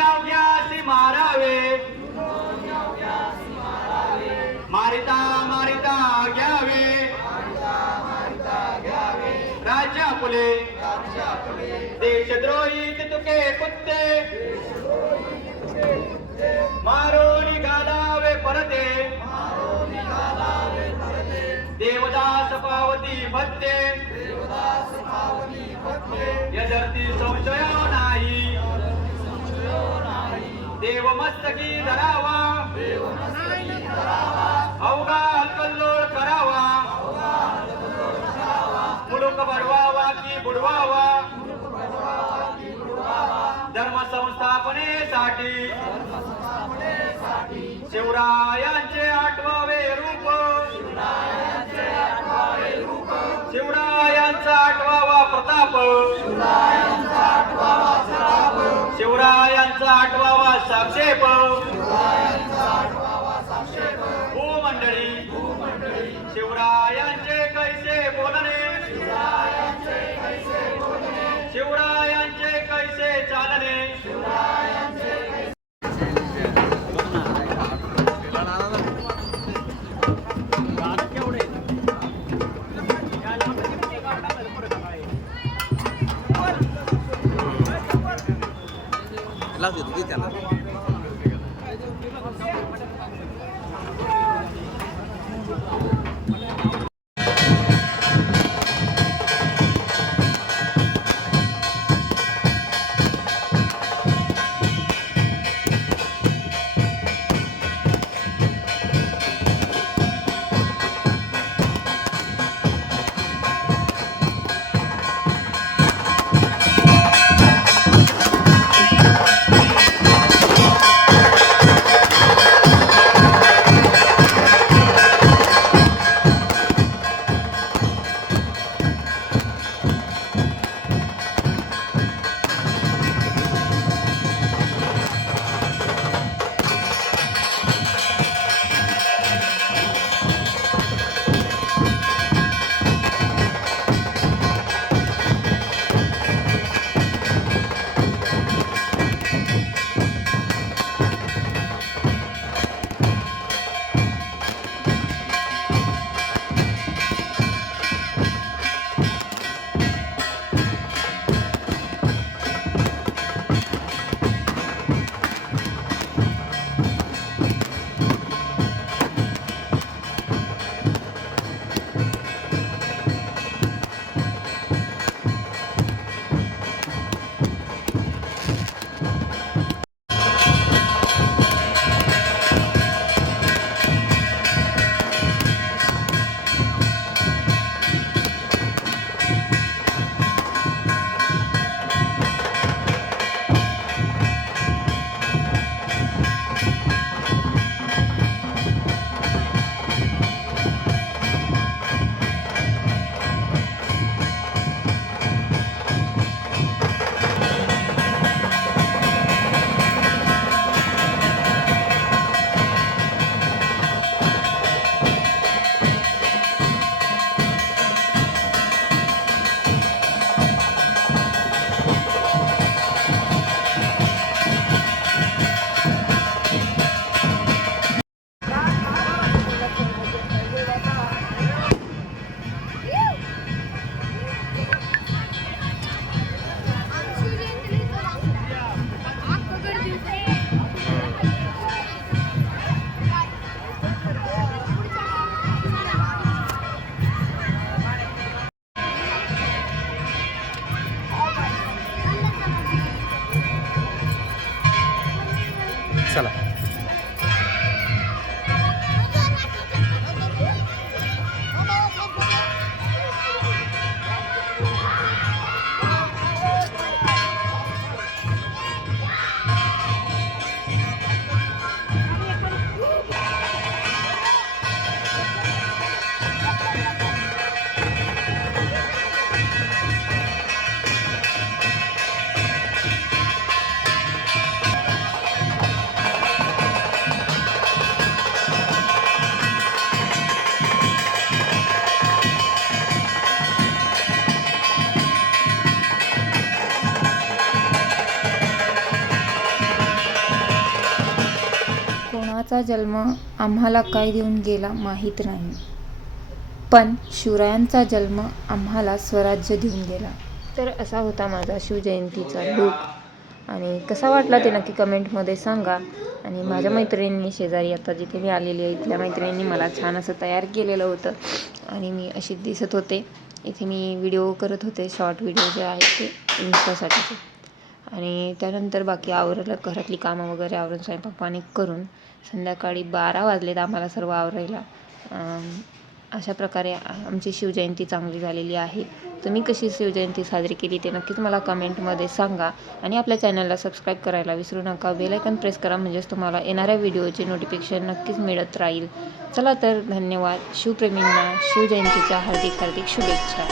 अवघ्यासी मारावे मारिता मारिता घ्यावे राज्य फुले देशद्रोही तुके कुत्ते मारोणी घालावे परते देवदास पावती भत्ते यजर्ती संशय नाही। देव मस्तकी धरावा। अवघा करावा। मुलुक बडवावा की बुडवावा। धर्म संस्थापनेसाठी शिवरायांचे आठवावे रूप शिवरायांचा आठवावा शिवरायांचा आठवावा साक्षेप लाभ देतो की त्याला. चला कोणाचा जन्म आम्हाला काय देऊन गेला माहीत नाही. पण शिवरायांचा जन्म आम्हाला स्वराज्य देऊन गेला. तर असा होता माझा शिवजयंतीचा लूक आणि कसा वाटला ते नक्की कमेंटमध्ये सांगा. आणि माझ्या मैत्रिणींनी शेजारी आता जिथे मी आलेली आहे इथल्या मैत्रिणींनी मला छान असं तयार केलेलं होतं. आणि मी अशी दिसत होते. इथे मी व्हिडिओ करत होते शॉर्ट व्हिडिओ जे आहेत ते इन्स्टासाठीचे आणि त्यानंतर बाकी आवरलं घरातली कामं वगैरे आवरून स्वयंपाक पाणी करून संध्याकाळी बारा वाजलेत आम्हाला सर्व आवरायला. अशा प्रकारे आमची शिवजयंती चांगली झालेली आहे. तुम्ही कशी शिवजयंती साजरी केली ते नक्कीच मला कमेंटमध्ये सांगा. आणि आपल्या चॅनलला सबस्क्राईब करायला विसरू नका. बेलायकन प्रेस करा म्हणजेच तुम्हाला येणाऱ्या व्हिडिओचे नोटिफिकेशन नक्कीच मिळत राहील. चला तर धन्यवाद. शिवप्रेमींना शिवजयंतीच्या हार्दिक हार्दिक शुभेच्छा.